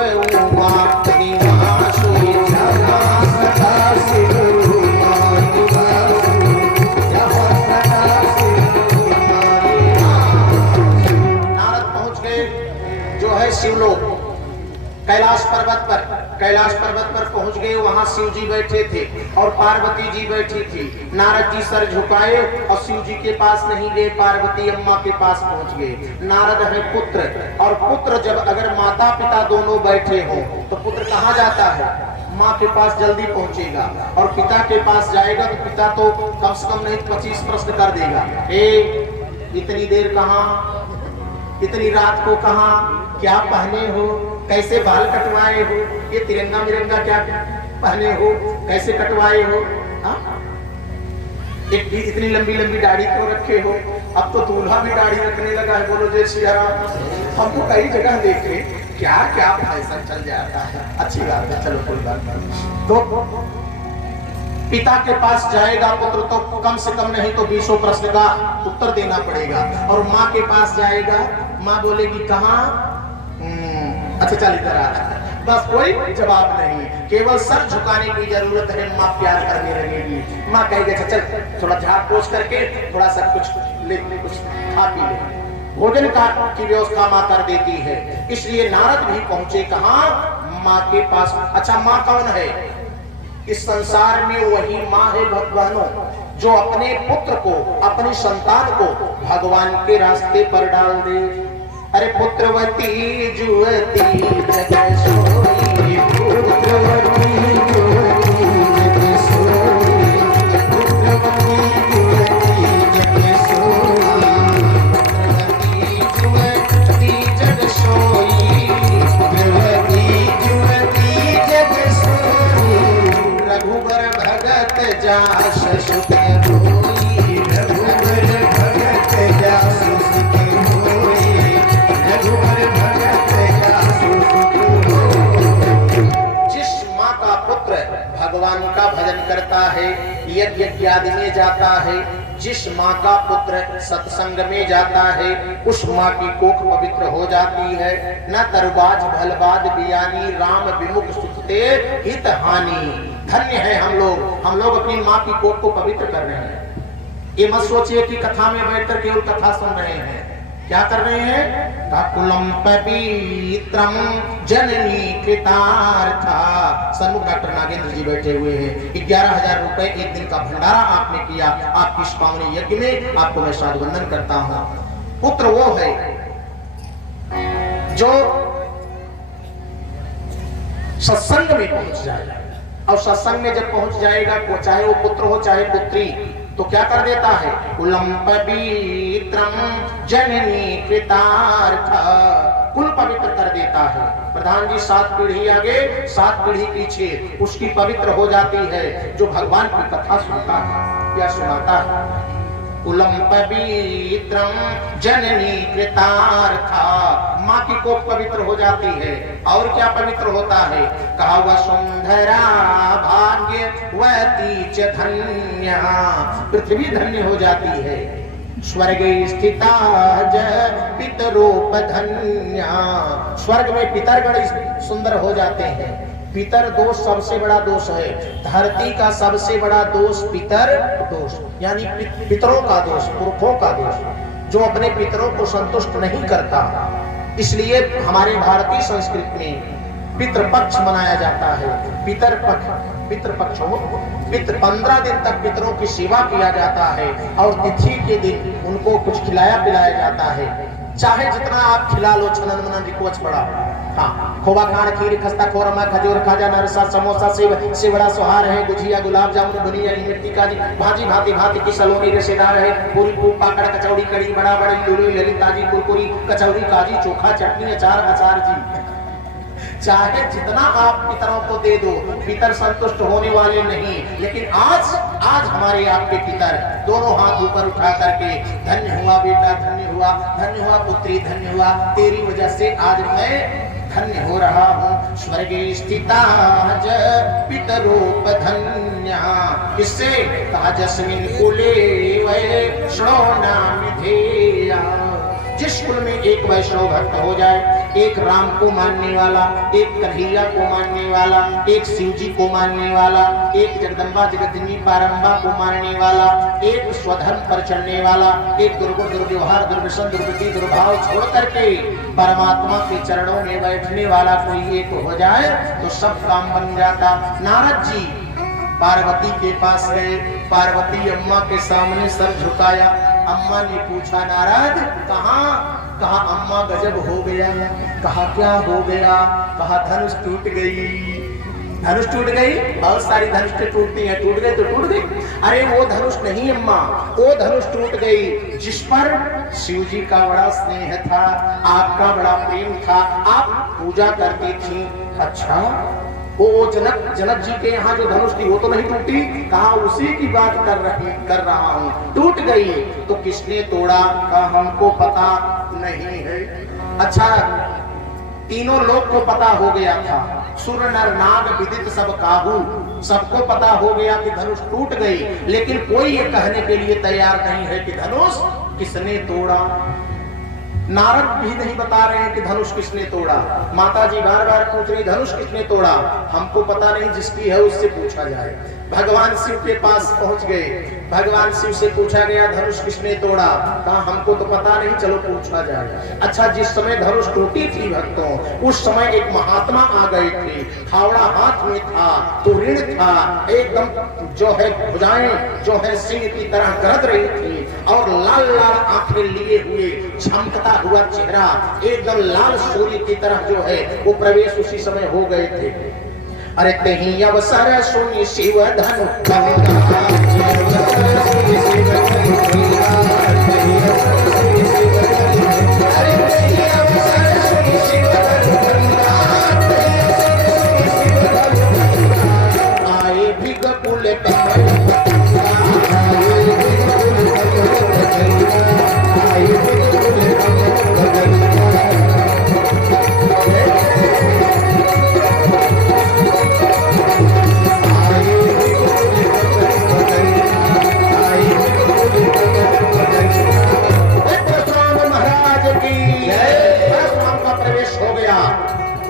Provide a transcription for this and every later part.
उमा निवासु जहाँ सदा शिव उमा निवासु जहाँ सदा शिव उमा निवासु। नारद पहुंच गए जो है शिवलोक कैलाश पर्वत पर। कैलाश पर्वत पर पहुंच गए, वहां शिव जी बैठे थे और पार्वती जी बैठी थी। नारद जी सर झुकाए और शिव जी के पास नहीं गए, पार्वती अम्मा के पास पहुंच गए। नारद है पुत्र, और पुत्र जब अगर माता पिता दोनों बैठे हों तो पुत्र कहाँ जाता है? माँ के पास जल्दी पहुंचेगा, और पिता के पास जाएगा तो पिता तो कम से कम नहीं 25 प्रश्न कर देगा। इतनी देर कहाँ, इतनी रात को कहाँ, क्या पहने हो, कैसे बाल कटवाए हो, ये तिरंगा मिरंगा क्या पहने हो, कैसे कटवाए हो, एक इतनी लंबी लंबी दाढ़ी क्यों रखे हो? अब तो दूल्हा भी दाढ़ी रखने लगा है। बोलो जय श्री राम। हमको कई जगह देखे क्या क्या फैशन चल जाता है। अच्छी बात है, चलो कोई बात नहीं। तो पिता के पास जाएगा पुत्र तो कम से कम नहीं तो 20 प्रश्न का उत्तर देना पड़ेगा, और माँ के पास जाएगा, माँ बोलेगी कहाँ, अच्छा चल इधर आ। बस कोई जवाब नहीं, केवल सर झुकाने की जरूरत है। माँ प्यार करने लगेगी। माँ कहेगी अच्छा चल थोड़ा झाड़ पोछ करके थोड़ा सा कुछ ले, कुछ खा पी ले। भोजन का की व्यवस्था माँ कर देती है। इसलिए नारद भी पहुंचे कहाँ, माँ के पास। अच्छा माँ कौन है? इस संसार में वही माँ है भगवानों, जो अपने पुत्र को, अपनी संतान को भगवान के रास्ते पर डाल दे। अरे पुत्रवती जुवती जग सोई, पुत्रवती जुवती जग सोई, पुत्रवती जुवती जग सोई, पुत्रवती जुवती जग सोई, पुत्रवती जुवती जग सोई। रघुबर भगत जास सुत होई, रघुबर भगत जास सुत होई, रघुबर भगत जास सुत होई। जिस माँ का पुत्र भगवान का भजन करता है, यज्ञ आदि में जाता है, जिस माँ का पुत्र सत्संग में जाता है, उस माँ की कोख पवित्र हो जाती है। न तरबाज भलबाज बियानी, राम विमुख सुखते हित हानि। धन्य है हम लोग अपनी माँ की कोख को पवित्र कर रहे हैं। ये मत सोचिए कि कथा में बैठकर केवल कथा सुन रहे हैं। क्या कर रहे हैं? कुलम पवित्रम जननी कृतार्था। सन्मुख डॉक्टर नागेंद्र जी बैठे हुए हैं। 11,000 रुपए एक दिन का भंडारा आपने किया। आपकी इस पावनी यज्ञ में आपको मैं साधुवंदन करता हूँ। पुत्र वो है जो सत्संग में पहुंच जाएगा, और सत्संग में जब पहुंच जाएगा, चाहे वो पुत्र हो चाहे पुत्री, तो क्या कर देता है? कुलम पवित्रम जननी कृतार्था। कुल पवित्र कर देता है। प्रधान जी 7 पीढ़ी आगे 7 पीढ़ी पीछे उसकी पवित्र हो जाती है, जो भगवान की कथा सुनता है या सुनाता है। कुलम पवित्रम जननी कृतार्था। माँ की कोख पवित्र हो जाती है। और क्या पवित्र होता है? कहा वसुंधरा भाग्यवती च धन्या। पृथ्वी धन्य हो जाती है। स्वर्गे स्थिता ज पितरोपधन्या। स्वर्ग में पितरगण सुंदर हो जाते हैं। पितर दोष सबसे बड़ा दोष है। धरती का सबसे बड़ा दोष पितर दोष, यानी पितरों का दोष, पुरखों का दोष, जो अपने पितरों को संतुष्ट नहीं करता। इसलिए हमारे भारतीय संस्कृति में पितृपक्ष मनाया जाता है। पितृपक्ष हो, 15 दिन तक पितरों की सेवा किया जाता है, और तिथि के दिन उनको कुछ खिलाया पिलाया जाता है। चाहे जितना आप खिला लो, छनन मनन रिकोच पड़ा। हाँ, खोवा खान खीर खस्ता खोरमा खजूर खाजा नरसा समोसा सेव बड़ा सुहार है, गुजिया गुलाब जामुन बुनिया मिट्टी का भाजी भांति भांति की सलोनी रसेदार है। पूरी पूप पाकड़ कचौड़ी कड़ी बड़ा बड़ी लुलु ललित ताजी कुरकुरी कचौड़ी काजी चोखा चटनी अचार अचार जी। चाहे जितना आप पितरों को दे दो, पितर संतुष्ट होने वाले नहीं। लेकिन आज हमारे आपके पितर दोनों हाथ ऊपर उठा करके धन्य हुआ बेटा, धन्य हुआ पुत्री, धन्य हुआ तेरी वजह से आज मैं धन्य हो रहा हूँ। स्वर्गे स्थिता ज पितरोपधन्या। किससे? कहा जस्मिन् कुले वैष्णवनामिधेया। जिस कुल में एक वैष्णव भक्त हो जाए, एक राम को मानने वाला, एक कन्हैया को मानने वाला, एक शिव जी को मानने वाला, एक जगदम्बा जगतजननी पारंबा को मानने वाला, एक स्वधर्म पर चलने वाला, एक दुर्गुण दुर्व्यवहार दुर्व्यसन दुर्गति दुर्भाव छोड़ करके परमात्मा के चरणों में बैठने वाला कोई एक हो जाए तो सब काम बन जाता। नारद जी पार्वती के पास गए, पार्वती अम्मा के सामने सर झुकाया। अम्मा ने पूछा नारद कहाँ? कहा अम्मा गजब हो गया। कहा क्या हो गया? कहा धनुष टूट गई। धनुष टूट गई? बहुत सारी धनुष टूटती हैं, टूट गई तो टूट गई। अरे वो धनुष नहीं अम्मा, वो धनुष टूट गई जिस पर शिव जी का बड़ा स्नेह था, आपका बड़ा प्रेम था, आप पूजा करती थी। अच्छा वो जनक जी के यहाँ जो धनुष थी वो तो नहीं टूटी? कहा उसी की बात कर रहा हूँ। टूट गई तो किसने तोड़ा? कहा हमको पता नहीं है। अच्छा तीनों लोग को पता हो गया था, सुर नर नाग विदित सब काहू, सबको पता हो गया कि धनुष टूट गई, लेकिन कोई ये कहने के लिए तैयार नहीं है कि धनुष किसने तोड़ा। नारद भी नहीं बता रहे हैं कि धनुष किसने तोड़ा। माता जी बार बार पूछ रही धनुष किसने तोड़ा? हमको पता नहीं, जिसकी है उससे पूछा जाए। भगवान शिव के पास पहुंच गए, भगवान शिव से पूछा गया धनुष किसने तोड़ा? कहा हमको तो पता नहीं, चलो पूछा जाए। अच्छा जिस समय धनुष टूटी थी भक्तों, उस समय एक महात्मा आ गए थे, फावड़ा हाथ में था, तुरीण था, एकदम जो है भुजाएं जो है सिंह की तरह गरज रही थी और लाल लाल आंखें लिए हुए चमकता हुआ चेहरा, एकदम लाल सूर्य की तरह जो है वो प्रवेश उसी समय हो गए थे। अरे तेही अवसर सुनि शिव धनु आए भिग कुल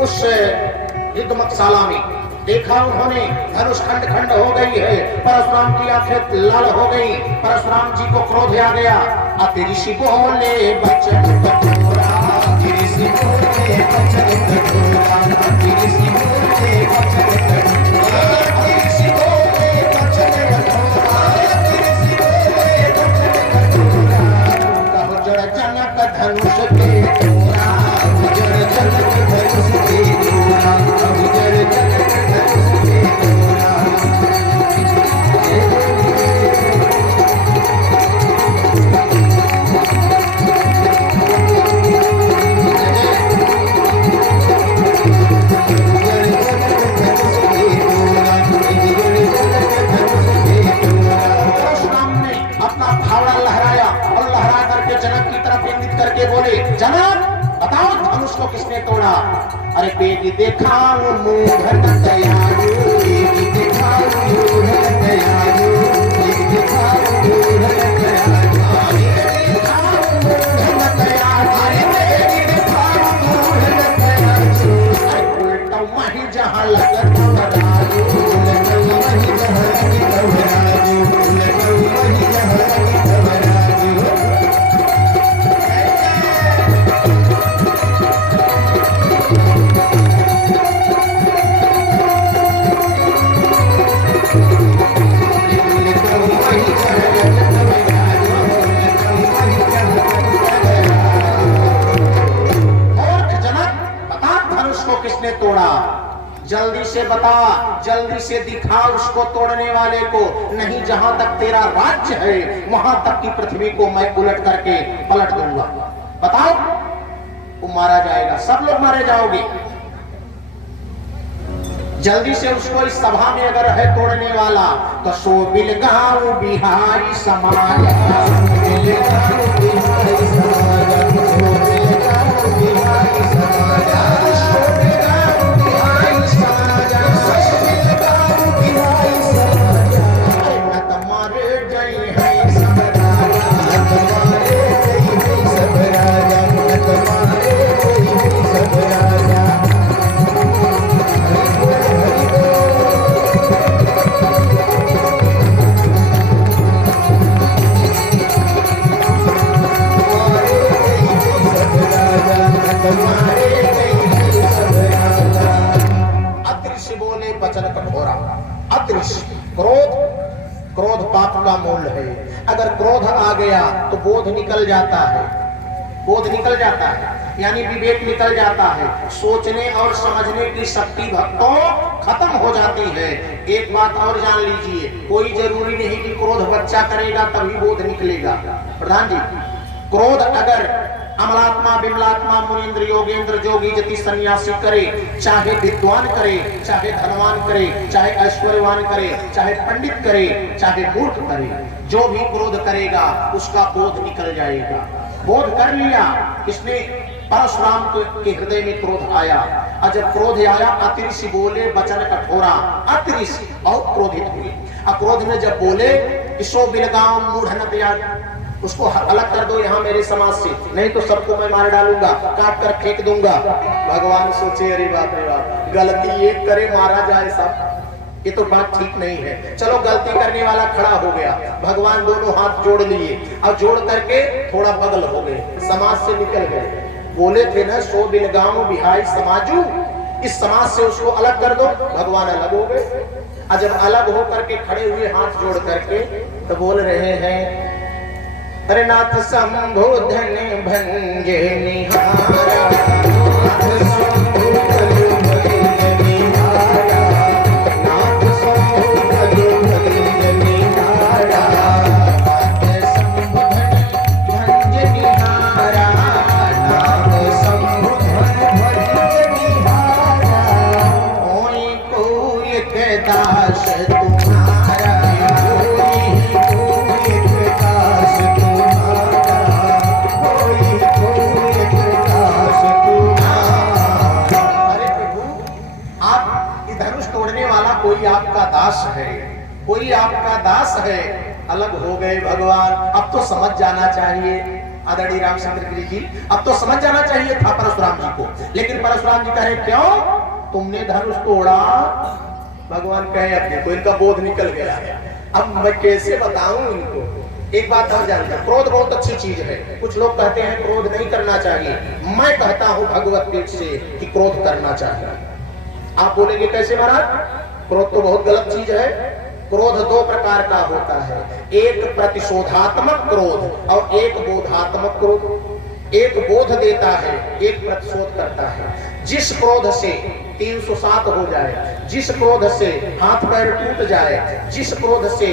उस युद्धशाला में देखा उन्होंने धनुष खंड खंड हो गई है, परशुराम की आंखें लाल हो गई। परशुराम जी को क्रोध आ गया। ऋषि बोले बचन कठोरा, ऋषि बोले बचन कठोरा, ऋषि बोले बचन कठोरा, ऋषि बोले बचन कठोरा, ऋषि बोले बचन कठोरा। कहो जड़ जनक धनुष के तोरा, जड़ जनक धनुष के तोरा, जड़ जनक धनुष के तोरा। जनक बताओ धनुष को किसने तोड़ा? अरे बेटी देखाऊं मूढ़न दयालु, बेटी देखाऊं मूढ़न दयालु, बेटी देखाऊं मूढ़न दयालु, बेटी देखाऊं मूढ़न दयालु, अरे बेटी देखाऊं मूढ़न दयालु। अरे उल्टा वहीं जहां लगत राजू, उल्टा वहीं जहां लगत राजू, उल्टा वहीं जहां लगत राजू। किसने तोड़ा? जल्दी से बता, जल्दी से दिखा उसको तोड़ने वाले को, नहीं जहां तक तेरा राज्य है वहां तक की पृथ्वी को मैं उलट करके पलट दूंगा। बताओ। वो मारा जाएगा, सब लोग मारे जाओगे। जल्दी से उसको इस सभा में अगर है तोड़ने वाला तो शोभिल गाँव बिहारी समाज, शोभिल गाँव बिहारी समाज, शोभिल गाँव बिहारी समाज, शोभिल गाँव बिहारी समाज, शोभिल गाँव बिहारी समाज। न तुम्हारे जय है सब राजा, न तुम्हारे जय है सब राजा, न तुम्हारे जय है सब क्रोध पाप का मूल है। अगर क्रोध आ गया तो बोध निकल जाता है, बोध निकल जाता है यानी विवेक निकल जाता है, सोचने और समझने की शक्ति भक्तों खत्म हो जाती है। एक बात और जान लीजिए, कोई जरूरी नहीं कि क्रोध बच्चा करेगा तभी बोध निकलेगा। प्रधान जी, क्रोध अगर अमलात्मा बिमलात्मा मुनीन्द्र योगेंद्र जोगी जति सन्यासी करे, चाहे विद्वान करे, चाहे धनवान करे, चाहे ऐश्वर्यवान करे, चाहे पंडित करे, चाहे मूर्ख करे, जो भी क्रोध करेगा उसका बोध निकल जाएगा। बोध कर लिया किसने? परशुराम के हृदय में क्रोध आया, और जब क्रोध आया अतिरिक्त बोले वचन कठोरा, अतिरिक्त और क्रोधित हुए। क्रोध में जब बोले इसो बिलगांव मूढ़ त्याग, उसको अलग कर दो यहाँ मेरे समाज से, नहीं तो सबको मैं मार डालूंगा, काट कर फेंक दूंगा। भगवान सोचे अरे बाप रे बाप, गलती एक करे मारा जाए सब, ये तो बात ठीक नहीं है। चलो गलती करने वाला खड़ा हो गया, भगवान दोनों हाथ जोड़ लिए और जोड़ करके थोड़ा बगल हो गए, समाज से निकल गए। बोले थे ना सो बिलगांव बिहाई समाजू, इस समाज से उसको अलग कर दो, भगवान अलग हो गए। और जब अलग हो करके खड़े हुए हाथ जोड़ करके तो बोल रहे हैं अरे नाथ शंभो धन भंजे निहारा, नाथ शंभो धन भंजे निहारा, नाथ शंभो धन भंजे निहारा, नाथ शंभो धन भंजे निहारा, नाथ शंभो धन भंजे निहारा, कोई कोई के दास तुम्हारा, कोई के दास कोई आपका दास है, कोई आपका दास है, अलग हो गए भगवान। अब तो समझ जाना चाहिए आदरणीय रामचंद्र गिरी जी, अब तो समझ जाना चाहिए था परशुराम जी को, लेकिन परशुराम जी कहे क्यों तुमने धनुष तोड़ा? भगवान कहे अपने को इनका बोध निकल गया है, अब मैं कैसे बताऊं इनको। एक बात और जानते हैं, क्रोध बहुत अच्छी चीज है। कुछ लोग कहते हैं क्रोध नहीं करना चाहिए, मैं कहता हूं भगवत पीठ से कि क्रोध करना चाहिए। आप बोलेंगे कैसे महाराज? क्रोध तो बहुत गलत चीज है। क्रोध दो प्रकार का होता है, एक प्रतिशोधात्मक क्रोध और एक बोधात्मक क्रोध। एक बोध देता है, एक प्रतिशोध करता है। जिस क्रोध से 307 हो जाए, जिस क्रोध से हाथ पैर टूट जाए, जिस क्रोध से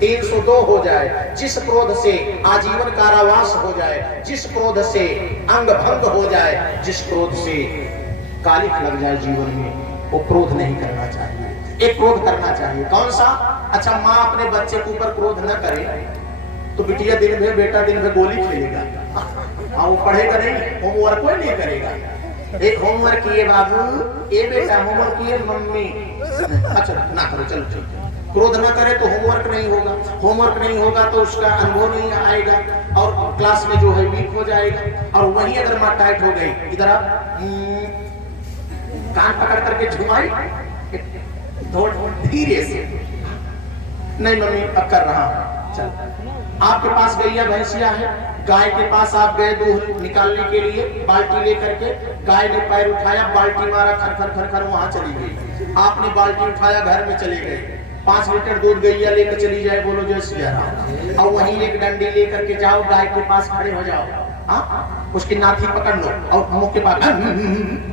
302 हो जाए, जिस क्रोध से आजीवन कारावास हो जाए, जिस क्रोध से अंग भंग हो जाए, जिस क्रोध से कालिख लग जाए जीवन में, वो क्रोध नहीं करना चाहिए। एक क्रोध करना चाहिए। कौन सा? अच्छा, माँ अपने बच्चे के ऊपर क्रोध न करे तो बिटिया दिन में बेटा दिन में गोली खेलेगा, हाँ वो पढ़ेगा नहीं, होमवर्क कोई नहीं करेगा। एक होमवर्क किए बाबू, ये बेटा होमवर्क किए मम्मी, अच्छा ना करो चलो ठीक है। क्रोध ना करे तो होमवर्क नहीं होगा, होमवर्क नहीं होगा तो उसका अनुभव नहीं आएगा और क्लास में जो है वीक हो जाएगा। और वही अगर माँ टाइट हो गई, इधर कान पकड़ करके झुमाई धीरे से, नहीं मम्मी अब कर रहा हूं, चल। आपके पास गैया भैंसिया है, गाय के पास आप गए दूध निकालने के लिए, बाल्टी लेकर के, गाय ने पैर उठाया, बाल्टी मारा, खर खर खर खर वहां चली गई। आपने बाल्टी उठाया, घर में चले गए, 5 लीटर दूध गैया लेकर चली जाए, बोलो जय सिया राम। और वहीं एक डंडी लेकर के जाओ, गाय के पास खड़े हो जाओ, हाँ उसकी नाथी पकड़ लो और मुंह के पास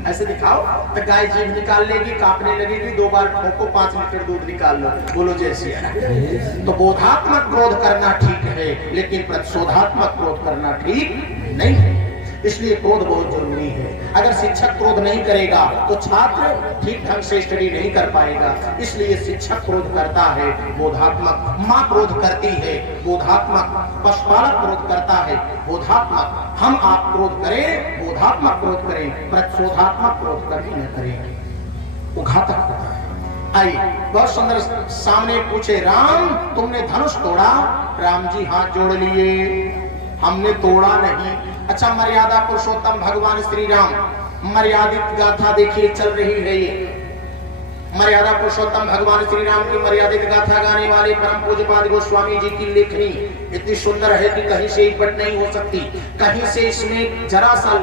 ऐसे दिखाओ, तो गाय जीभ निकाल लेगी, कांपने लगेगी, 2 बार ठोको, 5 लीटर दूध निकाल लो, बोलो जय सिया राम। तो बोधात्मक क्रोध करना ठीक है, लेकिन प्रतिशोधात्मक क्रोध करना ठीक नहीं है। इसलिए क्रोध बहुत जरूरी है। अगर शिक्षक क्रोध नहीं करेगा तो छात्र ठीक ढंग से स्टडी नहीं कर पाएगा। इसलिए शिक्षक क्रोध करता है बोधात्मक, माँ क्रोध करती है बोधात्मक, पशुपालक क्रोध करता है बोधात्मक। हम आप क्रोध करें, बोधात्मक क्रोध करें, प्रतिशोधात्मक क्रोध कभी न करें, वो घातक होता है। आइए बहुत सुंदर सामने पूछे, राम तुमने धनुष तोड़ा? राम जी हाथ जोड़ लिए, हमने तोड़ा नहीं। अच्छा, मर्यादा पुरुषोत्तम भगवान श्री राम, मर्यादित गाथा देखिए चल रही है ये। मर्यादा पुरुषोत्तम भगवान श्री राम की मर्यादित गाथा गाने वाले परम पूज्यपाद गोस्वामी जी की लेखनी इतनी सुंदर है कि कहीं से इकट्ठ नहीं हो सकती, कहीं से इसमें जरा सा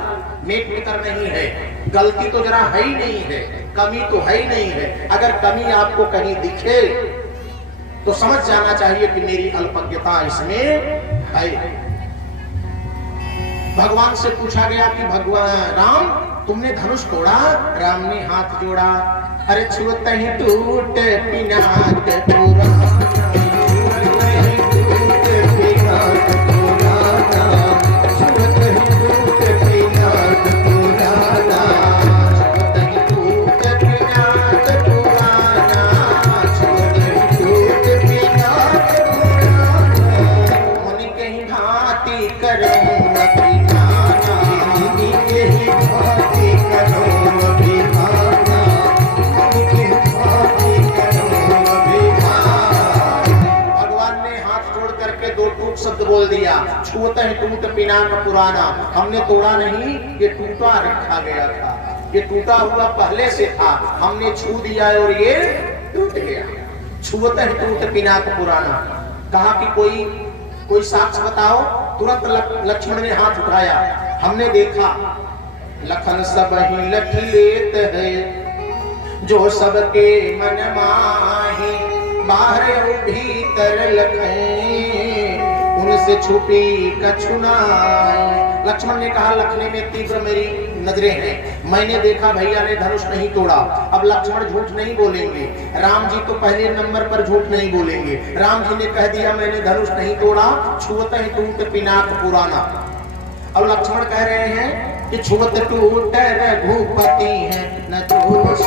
मेक मिकर नहीं है, गलती तो जरा है ही नहीं है, कमी तो है ही नहीं है। अगर कमी आपको कहीं दिखे तो समझ जाना चाहिए कि मेरी अल्पज्ञता इसमें है। भगवान से पूछा गया कि भगवान राम तुमने धनुष तोड़ा? राम ने हाथ जोड़ा, अरे छूते ही टूट पिनाक पुराना, बोल दिया, छूते ही टूट पिनाक पुराना। हमने तोड़ा नहीं, ये टूटा रखा गया था, ये टूटा हुआ पहले से था, हमने छू दिया और ये टूट गया। छूते ही टूट पिनाक पुराना। कहा कि कोई साक्ष्य बताओ। तुरंत लक्ष्मण ने हाथ उठाया, हमने देखा लखन सब ही लख लेत है, जो सबके मन माही, बाहर भीतर लखें, उनसे छुपी कछु नाहीं। लक्ष्मण ने कहा लखने में तीव्र मेरी नजरें हैं, मैंने देखा भैया ने धनुष नहीं तोड़ा। अब लक्ष्मण झूठ नहीं बोलेंगे, राम जी तो पहले नंबर पर झूठ नहीं बोलेंगे। राम जी ने कह दिया मैंने धनुष नहीं तोड़ा, छुअत ही टूट पिनाक पुराना। अब लक्ष्मण कह रहे हैं कि छुअत टूट रघुपति है न दोष,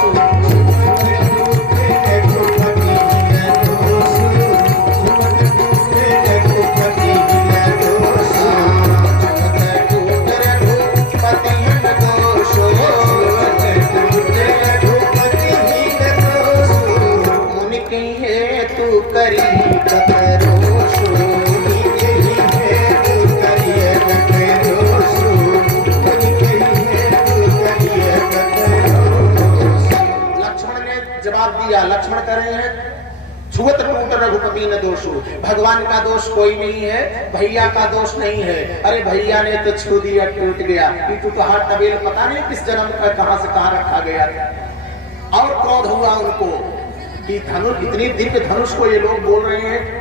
लक्ष्मण कह रहे हैं छुअत टूट रघुपति न दोषो, भगवान का दोष कोई नहीं है, भैया का दोष नहीं है। अरे भैया ने तो छू दिया टूट गया, ये टूटहाट तबेल पता नहीं किस जन्म का कहां से कहां रखा गया। और क्रोध हुआ उनको कि धनुष, इतनी दिव्य धनुष को ये लोग बोल रहे हैं